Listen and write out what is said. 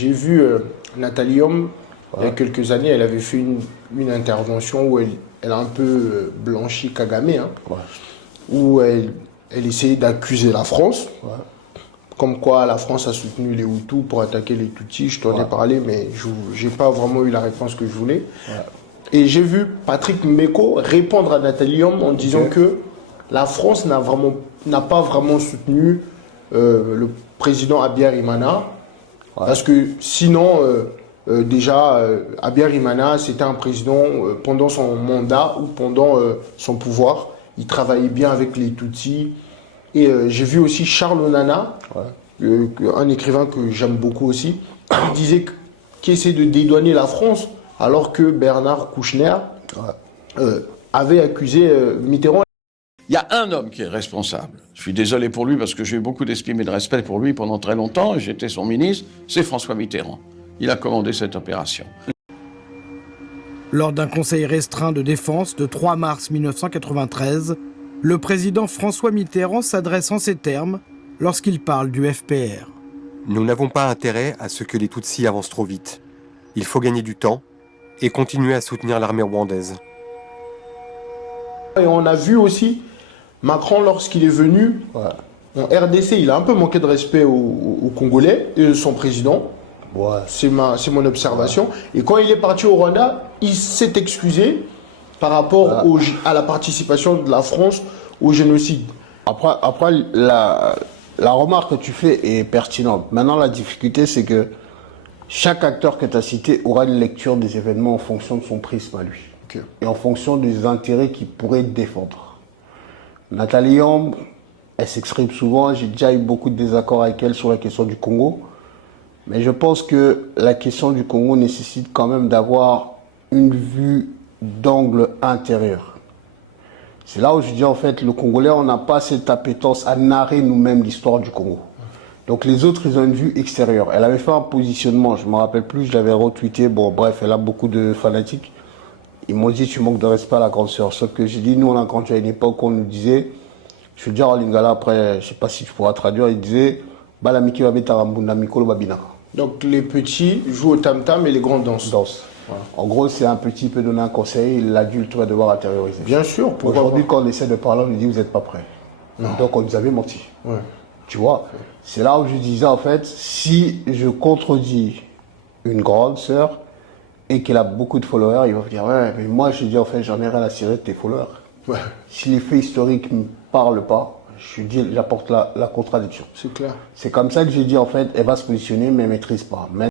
j'ai vu Nathalie Homme, il y a quelques années, elle avait fait une intervention où elle a un peu blanchi Kagame, hein, où elle essayait d'accuser la France, comme quoi la France a soutenu les Hutus pour attaquer les Tutsis. Je t'en ai parlé, mais je n'ai pas vraiment eu la réponse que je voulais. Et j'ai vu Patrick Mbeko répondre à Nathalie Homme en disant que la France n'a pas vraiment soutenu le président Abiyarimana, parce que sinon, déjà, Abiyarimana, c'était un président pendant son mandat ou pendant son pouvoir. Il travaillait bien avec les Tutsis. Et j'ai vu aussi Charles Onana, un écrivain que j'aime beaucoup aussi, qui disait qu'il essaie de dédouaner la France, alors que Bernard Kouchner avait accusé Mitterrand. Il y a un homme qui est responsable. Je suis désolé pour lui parce que j'ai eu beaucoup d'estime et de respect pour lui pendant très longtemps et j'étais son ministre, c'est François Mitterrand. Il a commandé cette opération. Lors d'un conseil restreint de défense de 3 mars 1993, le président François Mitterrand s'adresse en ces termes lorsqu'il parle du FPR. Nous n'avons pas intérêt à ce que les Tutsis avancent trop vite. Il faut gagner du temps et continuer à soutenir l'armée rwandaise. Et on a vu aussi Macron, lorsqu'il est venu en RDC, il a un peu manqué de respect aux Congolais et son président. C'est mon observation. Et quand il est parti au Rwanda, il s'est excusé par rapport à la participation de la France au génocide. Après la remarque que tu fais est pertinente. Maintenant, la difficulté, c'est que chaque acteur que tu as cité aura une lecture des événements en fonction de son prisme à lui. Et en fonction des intérêts qu'il pourrait défendre. Nathalie Homme, elle s'exprime souvent. J'ai déjà eu beaucoup de désaccords avec elle sur la question du Congo. Mais je pense que la question du Congo nécessite quand même d'avoir une vue d'angle intérieur. C'est là où je dis en fait, le Congolais, on n'a pas cette appétence à narrer nous-mêmes l'histoire du Congo. Donc les autres, ils ont une vue extérieure. Elle avait fait un positionnement, je ne me rappelle plus, je l'avais retweeté. Bon, bref, elle a beaucoup de fanatiques. Ils m'ont dit, tu manques de respect à la grande sœur. Sauf que j'ai dit, nous, on a grandi à une époque où on nous disait, je veux dire en lingala, après, je ne sais pas si tu pourras traduire, il disait, Balamiki Babetarambunda Mikolo Babinaka. Donc les petits jouent au tam-tam et les grands dansent. Voilà. En gros, c'est un petit peut donner un conseil, l'adulte va devoir intérioriser. Bien sûr. Aujourd'hui, quand on essaie de parler, on nous dit, vous n'êtes pas prêts. Donc on nous avait menti. Tu vois, c'est là où je disais, en fait, si je contredis une grande sœur, et qu'elle a beaucoup de followers, il va dire, ouais, mais moi, je dis, en fait, j'en ai rien à cirer de tes followers. Si les faits historiques ne me parlent pas, j'apporte la contradiction. C'est clair. C'est comme ça que j'ai dit, en fait, elle va se positionner, mais elle ne maîtrise pas.